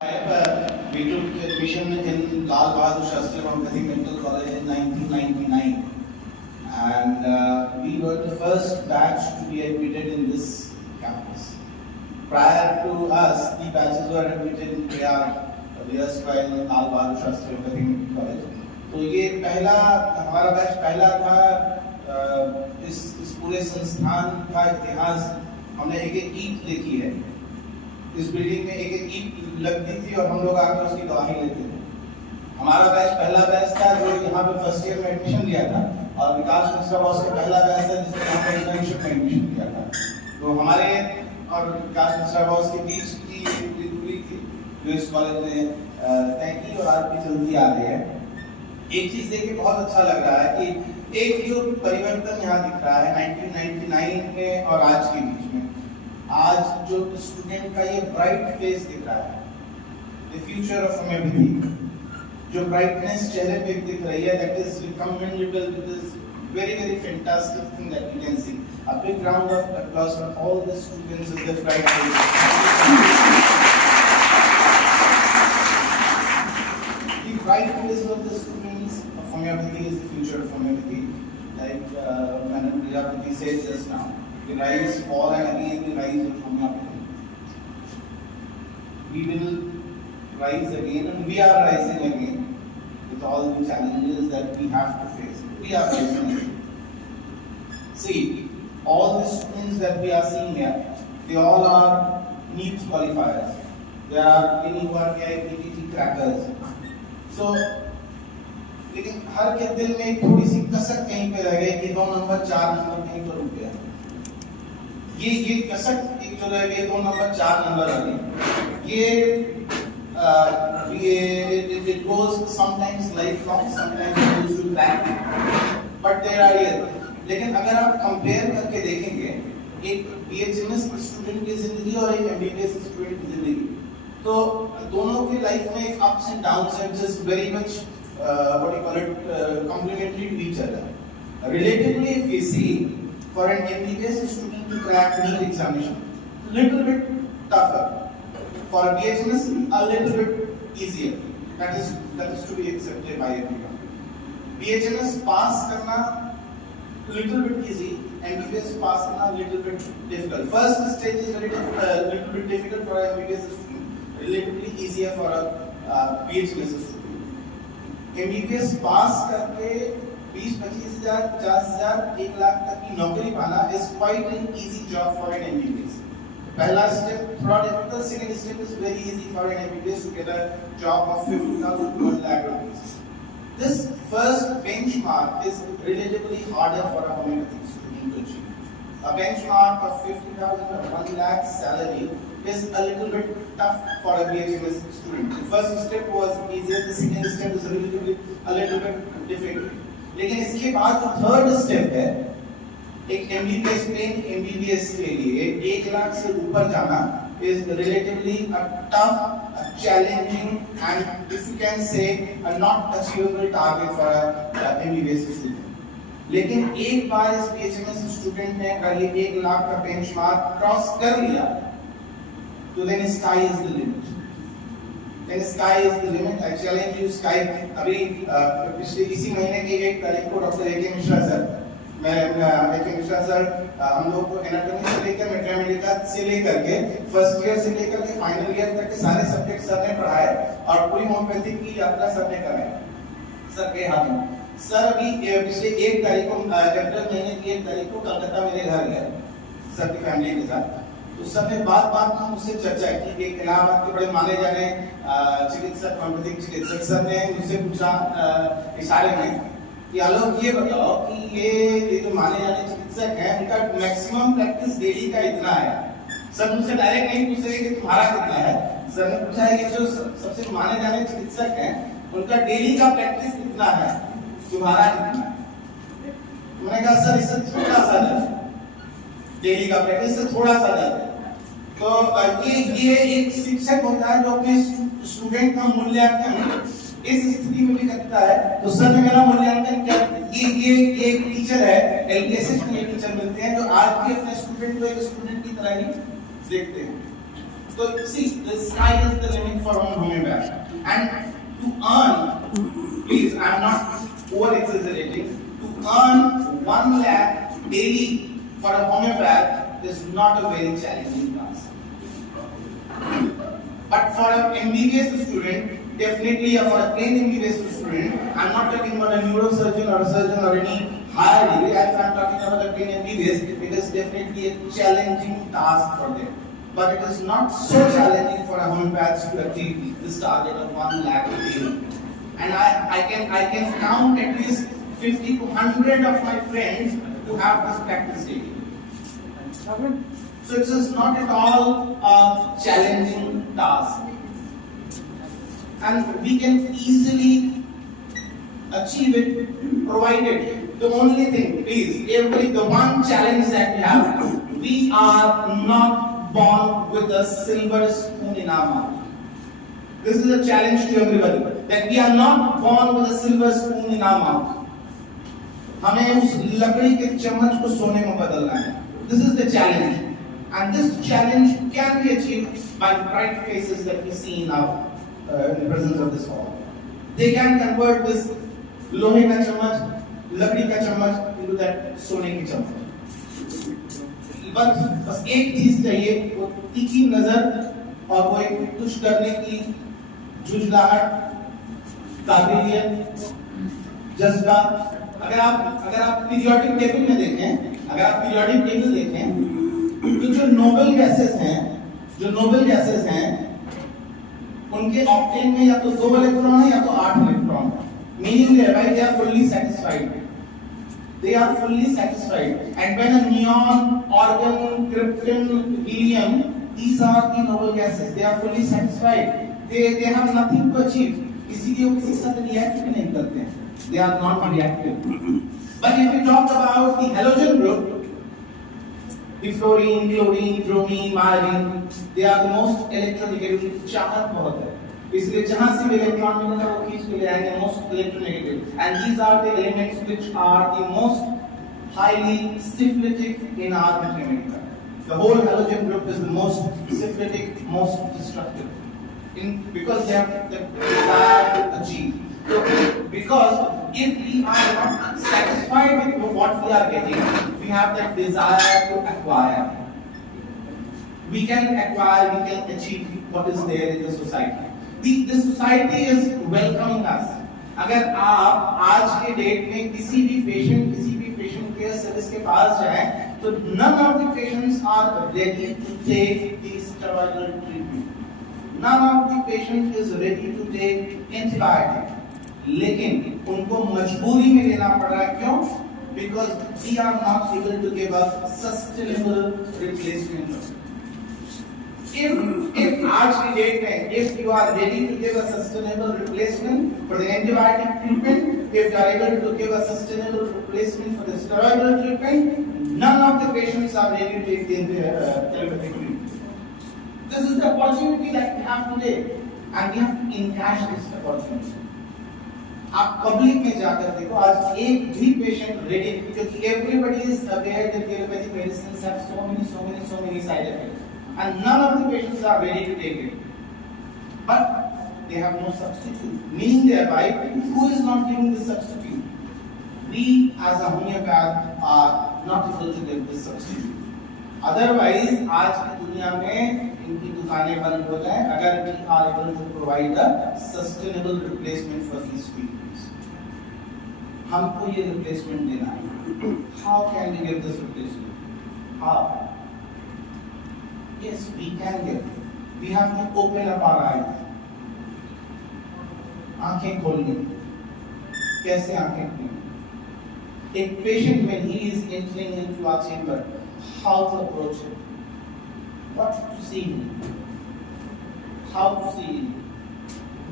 We took admission in Lal Bahadur Shastri Homeopathic Medical College in 1999, and we were the first batch to be admitted in this campus. Prior to us, the batches were admitted in KR, the erstwhile Lal Bahadur Shastri Homeopathic Medical College. तो ये पहला हमारा बैच पहला था। इस पूरे संस्थान का इतिहास हमने एक ईंट देखी है। इस बिल्डिंग में एक ईंट लगती थी और हम लोग आकर उसकी गवाही लेते थे। हमारा बैच पहला बैच था जो यहाँ पे फर्स्ट ईयर में एडमिशन लिया था, और विकास मिश्रा बॉस का पहला बैच था जिसने यहाँ पे इंटर्नशिप में एडमिशन लिया था। तो हमारे और विकास मिश्रा बॉस के बीच की दूरी थी जो इस कॉलेज ने तय की, और आज भी चलती आ रही है। एक चीज देख के बहुत अच्छा लग रहा है कि एक जो परिवर्तन यहाँ दिख रहा है 1999 में और आज के बीच में, आज जो स्टूडेंट का ये ब्राइट फेस दिख रहा है, द फ्यूचर ऑफ होम्योपैथी, जो ब्राइटनेस चेहरे पे दिख रही है, that is recommendable with this very very fantastic thing that you can see. A big round of applause for all the students with the bright face. The bright face of the students of homeopathy is the future of homeopathy. Like Madam Priyapati said just now, the rise, fall and again the rise of homeopathy. We will rise again, and we are rising again with all the challenges that we have to face. We are rising again. See, all the students that we are seeing here, they all are NEET qualifiers. There are many who are KIPT crackers. So, लेकिन हर के दिल में एक थोड़ी सी कसक कहीं पे रह गई कि 2 नंबर 4 नंबर कहीं पर रुक गया। ये कसक एक जो रह गई 2 नंबर 4 नंबर आ गई, it goes sometimes lifelong, sometimes it goes to back, but there are here. लेकिन अगर आप कंपेयर करके देखेंगे एक BHMS स्टूडेंट की जिंदगी और एक MBBS स्टूडेंट की जिंदगी, तो दोनों की लाइफ में एक अप्स एंड डाउन्स हैं, just very much what you call it, complementary to each other. Relatively, if we see, for an MBBS student to crack NEET examination, little bit tougher. For a BHMS, a little bit easier. That is to be accepted by everyone. BHMS pass करना little bit easy, MBBS pass करना little bit difficult. First stage is little bit difficult for a MBBS student, relatively easier for a BHMS student. MBBS पास करके 20-25 हजार, 50 हजार, 1 लाख तक की नौकरी पाना is quite an easy job for an MBBS. पहला step थोड़ा difficult, second step is very easy for an MBBS to get a job of 50,000 to 1 lakh rupees. This first benchmark is relatively harder for a homeopathic student to achieve. A benchmark of 50,000 or 1 lakh salary is a little bit tough for a BHMS student. The first step was easier, the second step is relatively a little bit difficult. लेकिन इसके बाद जो third step है, एक MBBS के लिए 1 लाख से ऊपर जाना is relatively a tough, a challenging, and if you can say a not achievable target for a MBBS student. लेकिन एक बार इस BHMS स्टूडेंट ने अगर ये 1 लाख का बेंचमार्क क्रॉस कर लिया, तो then sky is the limit. Then sky is the limit. I challenge you, sky. अभी पिछले इसी महीने की 1 तारीख को doctor A.K. Mishra sir, A.K. Mishra सर हम लोग को एनाटॉमी से लेकर मैथमेटिक्स से लेकर के फर्स्ट ईयर से लेकर के फाइनल ईयर तक के सारे सब्जेक्ट सर ने पढ़ाए, और पूरी होम्योपैथी की यात्रा सर ने कराई सर के हाथों। सर अभी पिछले 1 तारीख को अप्रैल महीने की 1 तारीख को कलकत्ता मेरे घर गए सर की फैमिली के साथ। तो सब ने बात में मुझसे चर्चा की कि इलाहाबाद के बड़े माने जाने चिकित्सक, होम्योपैथिक चिकित्सक सर ने मुझसे पूछा इशारे में कि आलोक ये बताओ कि ये जो माने जाने चिकित्सक हैं उनका मैक्सिमम प्रैक्टिस डेली का इतना है। सर मुझसे डायरेक्ट नहीं पूछ रहे कि तुम्हारा कितना है, सर ने पूछा है कि जो सबसे माने जाने चिकित्सक हैं उनका डेली का प्रैक्टिस कितना है, तुम्हारा कितना है। मैंने कहा सर इससे थोड़ा सा डेली का प्रैक्टिस से थोड़ा सा ज्यादा। तो ये एक शिक्षक होता है जो अपने स्टूडेंट का मूल्यांकन इस स्थिति में भी करता है। तो सर ने मेरा मूल्यांकन क्या, ये एक टीचर है, LBSS में टीचर मिलते हैं जो आज भी अपने स्टूडेंट को एक स्टूडेंट की तरह ही देखते हैं। So see, the sky is the limit for earn 1 lakh daily for a homeopath is not a very challenging task. But for an MBBS student, definitely for a plain MBBS student, I'm not talking about a neurosurgeon or a surgeon or any higher degree. If I'm talking about a plain MBBS, it is definitely a challenging task for them. But it is not so challenging for a homeopath to achieve this target of 1 lakh daily. And I can count at least 50 to 100 of my friends who have this practice daily. So it is not at all a challenging task. And we can easily achieve it, provided the only thing is, the one challenge that we have, we are not born with a silver spoon in our mouth. This is a challenge to everybody, that we are not born with a silver spoon in our mouth. हमें उस लकड़ी के चम्मच को सोने में बदलना है. This is the challenge, and this challenge can be achieved by bright faces that we see in our in the presence of this hall. They can convert this लोहे का चम्मच, लकड़ी का चम्मच into that सोने की चम्मच. बस एक चीज चाहिए, वो तीखी नजर और वो एक कुछ करने की जुझलाहट, काबिलियत, जज्बा. अगर आप पीरियोडिक टेबल में देखें, तो जो नोबेल गैसेस हैं, उनके ऑक्टेन में या तो 2 इलेक्ट्रॉन है या तो 8 इलेक्ट्रॉन है. Meaning they are fully satisfied. They are fully satisfied. And when a neon, argon, krypton, helium, these are the noble gases. They are fully satisfied. They have nothing to achieve. इसीलिए वो किसी के साथ रिएक्ट भी नहीं करते हैं. They are not reactive. But if we talk about the halogen group, the fluorine, chlorine, bromine, iodine, they are the most electronegative. चाहत बहुत है. इसलिए जहां से भी इलेक्ट्रॉन मिलेगा वो खींच के ले आएंगे, most electronegative. And these are the elements which are the most highly syphilitic in our mathematics. The whole halogen group is the most syphilitic, most destructive, because they have the desire to achieve. So, because if we are not satisfied with what we are getting, we have that desire to acquire. We can acquire, we can achieve what is there in the society. The society is welcoming us. अगर आप आज के डेट में किसी भी patient care service के पास जाएं, तो none of the patients are ready to take the steroidal treatment. None of the patient is ready to take antibiotic. लेकिन उनको मजबूरी में लेना पड़ रहा है. क्यों? Because we are not able to give a sustainable replacement. If आज की डेट में, if you are ready to give a sustainable replacement for the antibiotic treatment, if you are able to give a sustainable replacement for the steroidal treatment, none of the patients are ready to take the allopathic treatment. This is the opportunity that we have today, and we have to encash this opportunity. आप पब्लिक में जाकर देखो, आज एक भी patient ready, क्योंकि everybody is aware that the allopathic medicines have so many side effects. And none of the patients are ready to take it. But they have no substitute. Meaning thereby, who is not giving the substitute? We as a homeopath are not able to give this substitute. Otherwise, आज की दुनिया में इनकी दुकानें बंद हो जाएं अगर we are able to provide a sustainable replacement for these treatments. हमको ये replacement देना है. How can we give this replacement? How? Yes, we can get. We have to open up our eyes. आंखें खोलनी. कैसे आंखें खोलनी? एक patient when he is entering into our chamber, how to approach him? What to see him? How to see him?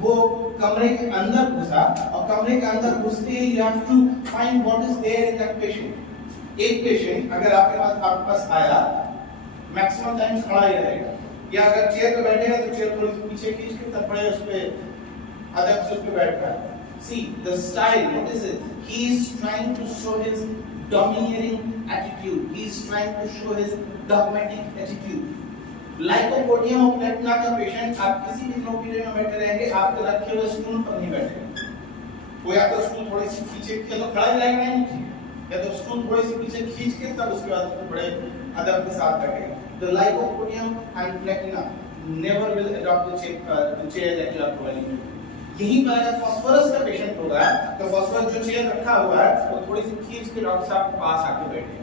वो कमरे के अंदर घुसा और कमरे के अंदर घुसते ही you have to find what is there in that patient. एक patient अगर आपके पास आया, मैक्सिमम टाइम खड़ा ही रहेगा, या अगर चेयर पे बैठेगा तो चेयर थोड़ी पीछे खींच के तब बड़े उस पे अदब से उस पे बैठता है. See the style, what is it? He is trying to show his domineering attitude. He is trying to show his dogmatic attitude. Lycopodium of platina का पेशेंट आप किसी भी नौकरी में बैठे रहेंगे, आपके रखे हुए स्टूल पर नहीं बैठेगा. वो या तो स्टूल थोड़ी सी पीछे किया तो खड़ा ही रहेगा नहीं. या तो स्क्रू थोड़े से पीछे खींच के तब उसके बाद उसको बड़े अदब के साथ रखेगा। The lycopodium and platinum never will adopt the chair that you are providing. यही पर अगर फास्फोरस का पेशेंट होगा तो फास्फोरस जो चेयर रखा हुआ है वो थोड़ी सी खींच के डॉक्टर साहब के पास आके बैठे।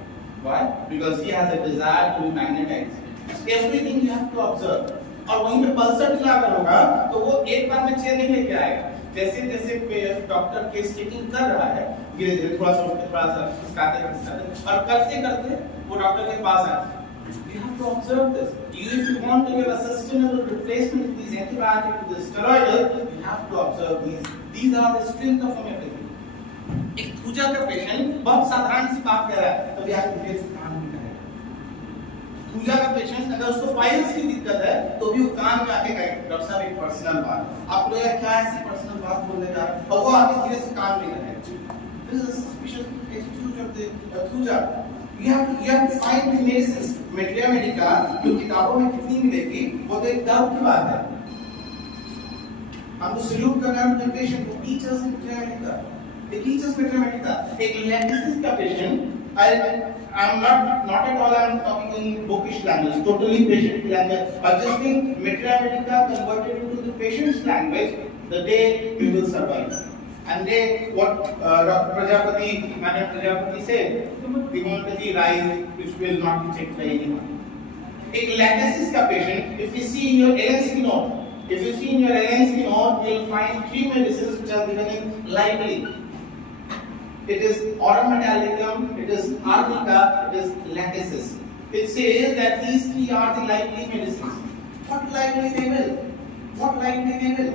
Why? Because he has a desire to be magnetized. Everything you have to observe. और वहीं पे पल्सर ढीला अगर होगा तो वो एक बार में चेयर नहीं लेके आएगा। जैसे जैसे डॉक्टर केस टेकिंग कर रहा है धीरे धीरे थोड़ा सा खिसकाते और करते करते वो डॉक्टर के पास आता है। You have to observe this. If you want to give a sustainable replacement to these antibiotics, to the steroidal, you have to observe these. These are the strength of homeopathy. एक पूजा का पेशेंट बहुत साधारण सी बात कर रहा है तो भी आप धीरे से काम नहीं करेगा। पूजा का पेशेंट अगर उसको पाइल्स की दिक्कत है तो भी वो कान में आके कहेगा डॉक्टर साहब एक पर्सनल बात आप लोग क्या ऐसी पर्सनल बात बोलने जा रहे हैं और वो आके धीरे से काम नहीं करेगा। This is a suspicious attitude of the Puja. You have to find the medicines. Materia medica जो किताबों में कितनी मिलेगी वो तो एक डाउट की बात है। हम तो सल्यूट करना है पेशेंट को teachers in materia medica। The teachers materia medica एक लेक्सिस का patient I'm not at all I'm talking in bookish language, totally patient language. I just think materia medica converted into the patient's language, the day we will survive. And they what Dr. Prajapati, Madam Prajapati said, the homeopathy rise which will not be checked by anyone. एक lactasis का patient, if you see in your LNC note, you will find 3 medicines which are given in lively. It is aurum metallicum, it is arnica, it is lactasis. It says that these 3 are the lively medicines. What lively they will?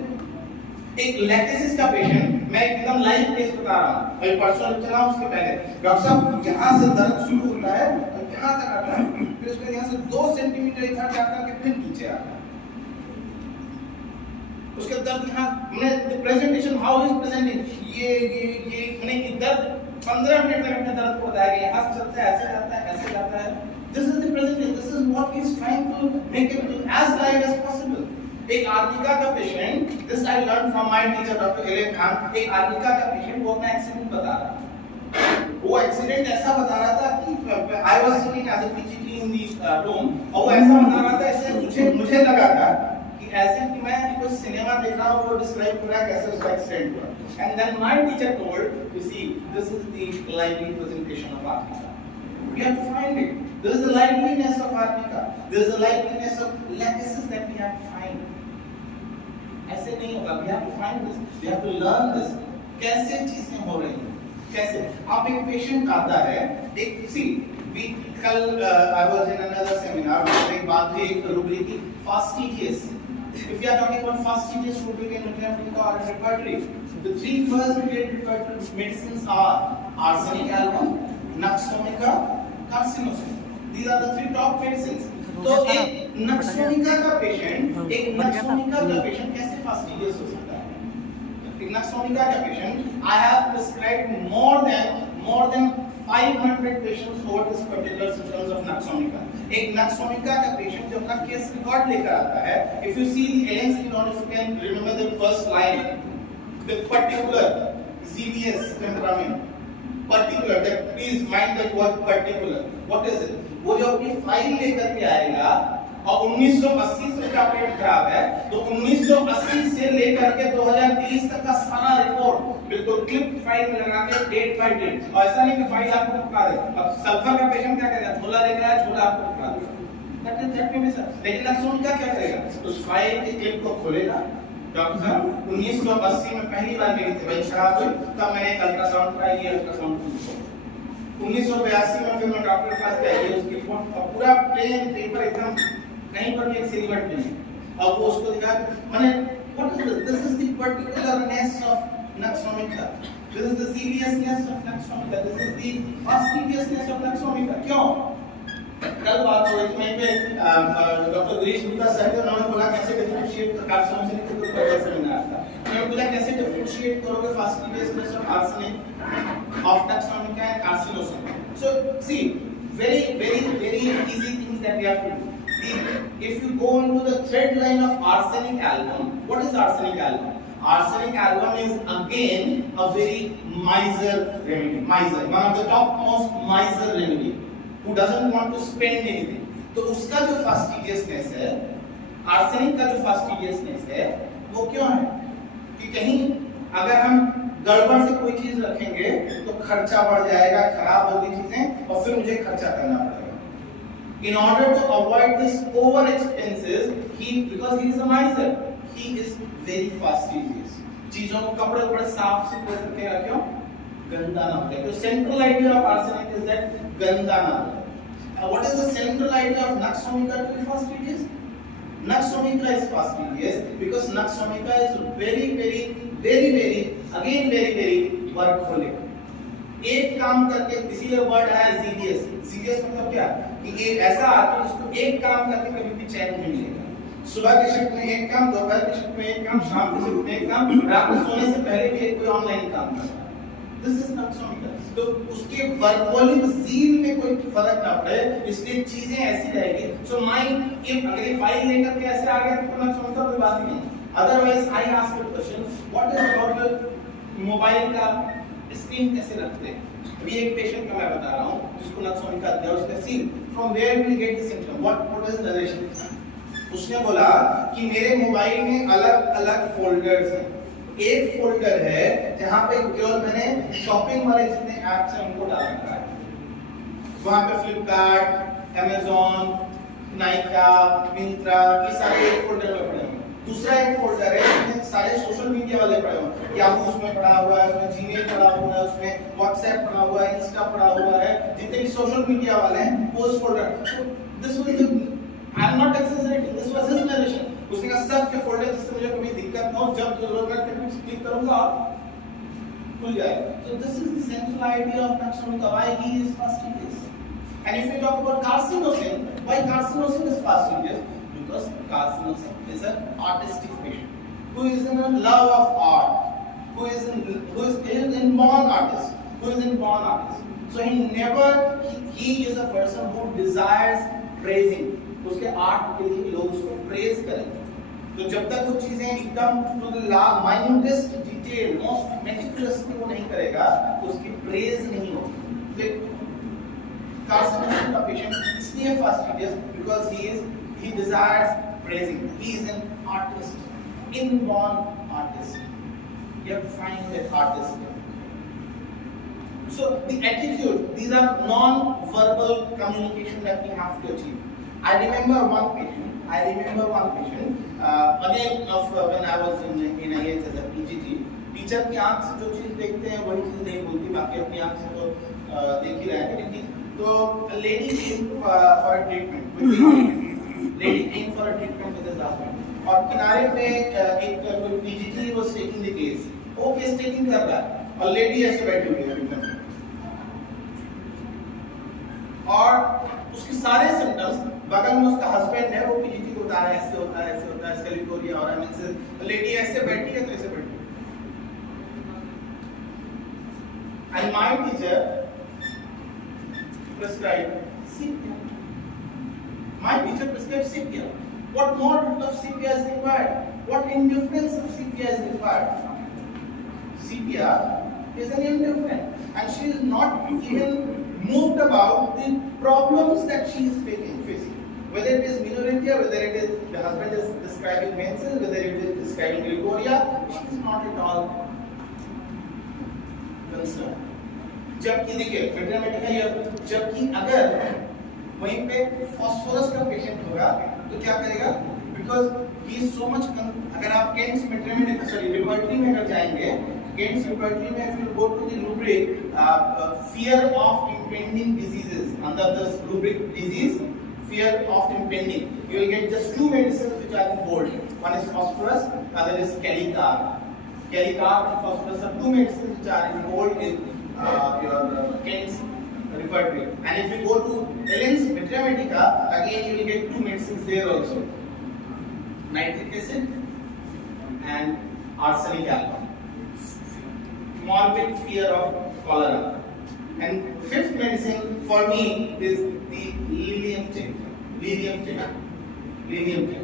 एक लैक्टेसिस का पेशेंट मैं एकदम live case बता रहा हूं अभी परसों चला उसके पहले डॉक्टर साहब यहां से दर्द शुरू होता है और यहां तक आता है फिर उसके यहां से 2 सेंटीमीटर इधर जाकर के फिर नीचे आता है उसके दर्द यहां मैंने प्रेजेंटेशन हाउ इज प्रेजेंटिंग ये मैंने ये दर्द 15 मिनट तक अपने दर्द को बताया यहां से चलता है ऐसे जाता है this is the presentation this is what he is trying to make it as live as possible. एक आर्निका का patient this I learn from my teacher doctor Allen Khan एक आर्निका का पेशेंट वो अपना एक्सीडेंट बता रहा वो एक्सीडेंट ऐसा बता रहा था कि I was sitting as a PGT in the room और वो ऐसा बता रहा था ऐसे मुझे लगा था कि ऐसे कि मैं कुछ सिनेमा देख रहा हूं वो डिस्क्राइब कर रहा है कैसे उसका एक्सीडेंट हुआ and then my teacher told you see this is the lively presentation of arnica we have to find it this is the liveliness of arnica this is the liveliness of lactasis that we have to find ऐसे नहीं होगा we have to find this we have to learn this कैसे चीजें हो रही हैं कैसे आप एक पेशेंट आता है एक सी we कल I was in another seminar एक बात थी एक रुब्रिक की fastidious if you are talking about fastidious rubric and metaphysical or repertory the 3 first repertory medicines are arsenic album nux vomica carcinosin these are the 3 top medicines तो एक nux vomica का पेशेंट कैसे फास्टिडियस हो सकता है एक नक्सोनिका का patient I have prescribed more than 500 patients for this particular symptoms of nux vomica एक नक्सोनिका का पेशेंट जो अपना केस रिकॉर्ड लेकर आता है इफ यू सी द एलेंस note if you can remember the first line the particular ZBS temperament particular that please mind that word particular what is it वो जो अपनी फाइल लेकर के आएगा और 1980 से उसका पेट खराब है तो 1980 से लेकर के 2030 तक का सारा रिपोर्ट बिल्कुल क्लिप फाइल में लगा के डेट बाय डेट और ऐसा नहीं कि फाइल आपको पकड़ा दे अब सल्फर का पेशेंट क्या करेगा झोला लेकर आया झोला आपको पकड़ा देगा दैट मींस लेकिन नक्सोनिका क्या करेगा उस फाइल के क्लिप को खोलेगा डॉक्टर साहब 1980 में पहली बार मेरी तबीयत खराब हुई तब मैंने एक अल्ट्रासाउंड कराई ये अल्ट्रासाउंड 1982 में फिर मैं डॉक्टर के पास गया ये उसकी रिपोर्ट और पूरा प्लेन पेपर एकदम कहीं पर भी एक सिलवट नहीं और वो उसको दिखा मैंने what is this is the particularness of nux vomica this is the seriousness of nux vomica this is the fastidiousness of nux vomica क्यों कल बात हो रही थी पे डॉक्टर गिरीश गुप्ता सर ने उन्होंने बोला कैसे डिफरेंशिएट कार्सिनोसिन के ऊपर कैसे सेमिनार था मैंने बोला कैसे डिफरेंशिएट करोगे fastidiousness of arsenic of taxonomica and carcinosin. So see, very easy things that we have to do. if you go into the thread line of arsenic album, what is arsenic album? Arsenic album is again a very miser remedy. Miser, one of the topmost miser remedy, who doesn't want to spend anything. तो उसका जो fastidiousness है, arsenic का जो fastidiousness है, वो क्यों है? कि कहीं अगर हम गड़बड़ से कोई चीज रखेंगे तो खर्चा बढ़ जाएगा, खराब होगी चीजें और फिर मुझे खर्चा करना पड़ेगा. In order to avoid this over expenses, because he is a miser, he is very fastidious. चीजों को कपड़े साफ सुथरे करके रखो, गंदा ना हो. The central idea of arsenic is that गंदा ना हो. What is the central idea of Nux vomica to be fastidious? Nux vomica is fastidious because Nux vomica is very workaholic. एक काम करके, इसीलिए वर्ड आया जीडियस. जीडियस मतलब क्या? कि एक ऐसा आदमी जिसको एक काम करके कभी भी चैन नहीं मिलेगा. सुबह के शिफ्ट में एक काम, दोपहर के शिफ्ट में एक काम, शाम के शिफ्ट में एक काम, रात में सोने से पहले भी कोई ऑनलाइन काम कर रहा है. This is nux vomica. तो उसके वर्कहोलिक ज़ील में कोई फर्क ना पड़े, इसलिए चीजें ऐसी रहेगी. सो माइंड, if अगर ये फाइल लेकर के ऐसे आ गया तो नक्स वोमिका कोई बात ही नहीं. Otherwise I ask a question, what is about your mobile का स्क्रीन कैसे रखते हैं? अभी एक पेशेंट का मैं बता रहा हूँ जिसको नक्स वोमिका दिया, उसने see from where will get the symptom, what is narration. उसने बोला कि मेरे मोबाइल में अलग-अलग फोल्डर्स हैं. एक फोल्डर है जहां पे केवल मैंने शॉपिंग वाले जितने ऐप्स हैं उनको डाल रखा है. वहां पे फ्लिपकार्ट, अमेज़न, नाइका, मिंत्रा, ये सारे एक फोल्डर में पड़े हैं. दूसरा एक फोल्डर है जिसमें सारे सोशल मीडिया वाले पड़े हैं. याहू उसमें पड़ा हुआ है, उसमें जीमेल पड़ा हुआ है, उसमें व्हाट्सएप पड़ा हुआ है, इंस्टा पड़ा हुआ है, जितने भी सोशल मीडिया वाले हैं वो उस folder. This was the, I am not exaggerating, this was his narration. उसने कहा सब के फोल्डर जिससे मुझे कोई दिक्कत ना हो, जब जरूरत है क्लिक करूंगा खुल जाएगा. So this is the central idea of Nux vomica, why he is fastidious. And if we talk about carcinosin, why carcinosin is fastidious? Because carcinosin is an artistic patient who is in a love of art, who is in born artist, So he is a person who desires praising. उसके आर्ट के लिए लोग उसको प्रेज करेंगे. तो जब तक वो चीजें एकदम to the minutest detail, most meticulously वो नहीं करेगा, उसकी प्रेज नहीं होगी. कार्सिनोसिस का पेशेंट इसलिए fastidious because he desires praising. He is an artist, inborn artist. You have to find that artist. So the attitude, these are non-verbal communication that we have to achieve. I remember one patient, again of when I was in IH as a PGT. Teacher की आंख से जो चीज देखते हैं वही चीज नहीं बोलती, बाकी अपनी आंख से तो देख ही रहे हैं. तो lady came for a treatment with his husband. और किनारे पे एक कोई PGT was taking the case. वो केस टेकिंग कर रहा है और लेडी ऐसे बैठी हुई है और उसके सारे सिम्टम्स, बगल में उसका हस्बैंड है, वो पीजीटी को बता रहा है ऐसे होता है, इसका लिकोरिया हो रहा है, मींस लेडी ऐसे बैठी है तो ऐसे बैठी. And my teacher prescribed sepia. My teacher prescribed sepia. What model of sepia is required? What indifference of sepia is required? Sepia is an indifferent, and she is not even moved about the problems that she is facing. Whether it is menorrhagia, whether it is the husband is describing menses, whether it is describing licoria, she is not at all concerned. जबकि देखिए मेट्रामेटिका ये, जबकि अगर वहीं पे फास्फोरस का पेशेंट होगा तो क्या करेगा? Because he is so much. अगर आप केंट्स मेट्रामेटिका रिपर्टरी में अगर जाएंगे, केंट्स रिपर्टरी में if you go to the rubric fear of impending diseases, under this rubric disease, fear of impending, you will get just two medicines which are in bold. One is phosphorus, other is Calicar. Calicar and phosphorus are two medicines which are in bold in your Kent's repertory. And if you go to Ellen's Metramatica, again you will get two medicines there also, nitric acid and arsenic album. Morbid fear of cholera. And fifth medicine for me is the lilium tincture. Uranium के।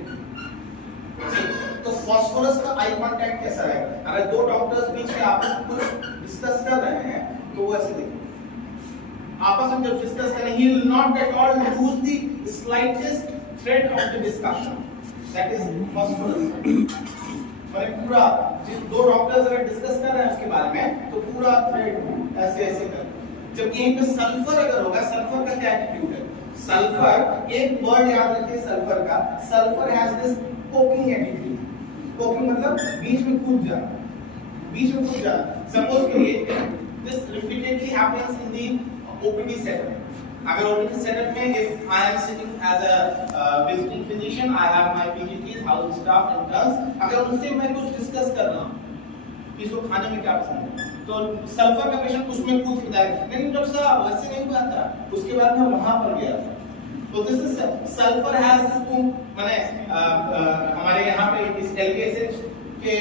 तो फास्फोरस का eye contact कैसा है? अगर दो डॉक्टर्स बीच में आपस में कुछ डिस्कस कर रहे हैं तो वो ऐसे देखो, आपस में जब डिस्कस करें, he will not at all lose the slightest thread of the discussion. That is phosphorus. और पूरा दो डॉक्टर्स अगर डिस्कस कर रहे हैं उसके बारे में तो पूरा थ्रेड ऐसे ऐसे कर। जब यहीं पे सल्फर अगर होगा, सल्फर का क्या एटीट्यूड है? सल्फर, एक वर्ड याद रखिए सल्फर का, sulphur has this poking attitude. Poking मतलब बीच में कूद जाना, बीच में कूद जाना। सपोज करिए this repeatedly happens in the OPD setup. अगर OPD setup में if I am sitting as a visiting physician, I have my PGTs, house staff, interns, अगर उनसे मैं कुछ डिस्कस कर रहा हूँ कि इसको खाने में क्या पसंद है, तो सल्फर का पेशेंट उसमें कूद के जाएगा, नहीं डॉक्टर साहब वैसे नहीं हुआ था, उसके बाद मैं वहां पर गया था। तो this is sulphur has this माने हमारे यहाँ पे इस LKSH के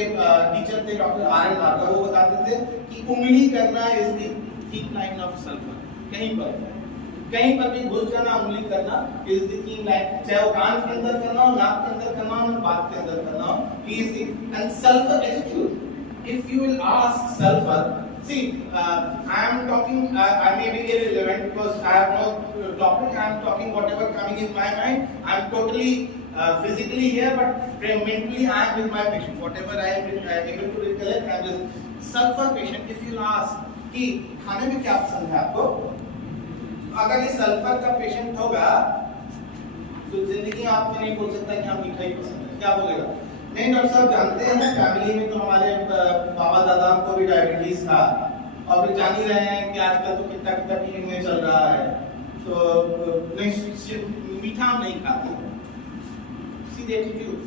टीचर थे डॉक्टर RN भार्गव, वो बताते थे कि उंगली करना is the keep line of sulphur. कहीं पर भी घुस जाना, उंगली करना इज द कीप लाइन, चाहे वो कान के अंदर करना हो, नाक के अंदर करना हो, बात के अंदर करना हो, is the end sulphur attitude. If you will ask sulfur, see, I am talking, I may be irrelevant because I have no topic. I am talking whatever coming in my mind. I am totally physically here, but mentally I am with my patient. Whatever I am able to recollect, I am just sulfur patient. If you will ask कि खाने में क्या पसंद है आपको, अगर ये सल्फर का पेशेंट होगा तो जिंदगी में आपको नहीं बोल सकता कि हम मिठाई पसंद है, क्या बोलेगा? नहीं डॉक्टर साहब जानते हैं ना, फैमिली में तो हमारे बाबा दादा को भी डायबिटीज था, और फिर जान ही रहे हैं कि आजकल तो कितना कितना टीवी में चल रहा है, तो नहीं मीठा हम नहीं खाते। See the attitude.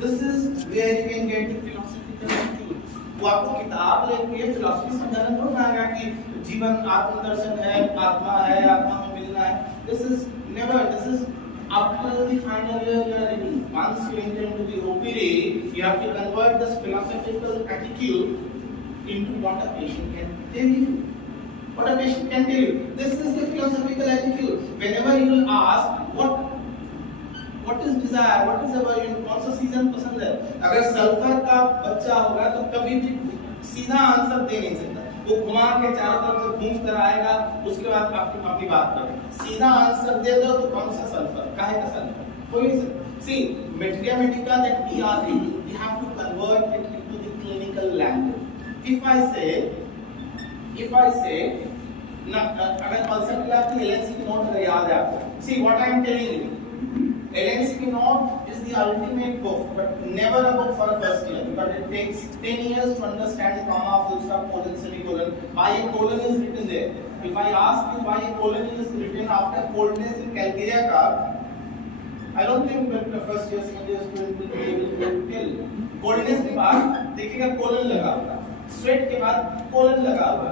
This is where you can get the philosophical attitude. वो आपको किताब लेके फिलॉसफी समझाना थोड़ा ना आएगा कि जीवन आत्मदर्शन है, आत्मा है, आत्मा में मिलना है। This is never. This is up till the final year you are ready. Once you enter into the OPD, you have to convert this philosophical attitude into what a patient can tell you. What a patient can tell you. This is the philosophical attitude. Whenever you will ask what is desire, what is about you, कौन सा सीजन पसंद है, अगर सल्फर का बच्चा होगा तो कभी भी सीधा आंसर दे नहीं सकता, वो घुमा के चारों तरफ से घूम कर आएगा, उसके बाद आपकी अपनी बात करेगा। सीधा आंसर दे दो तो कौन सा सल्फर, काहे का सल्फर, कोई नहीं सकता। See, materia medica that we are reading, we have to convert it into the clinical language. If I say ना, अगर कॉन्सेप्ट की आपकी LNC की नोट अगर याद है आपको, see what I am telling you, LNC की note is the ultimate book, but never a book for a first year, because it takes 10 years to understand the comma, full stop, colon, semicolon. Why a colon is written there? If I ask you why a colon is written after coldness in Calcarea Cup, I don't think that the first year, second year student will be able to tell. Coldness के बाद देखिएगा colon लगा हुआ, sweat के बाद colon लगा हुआ,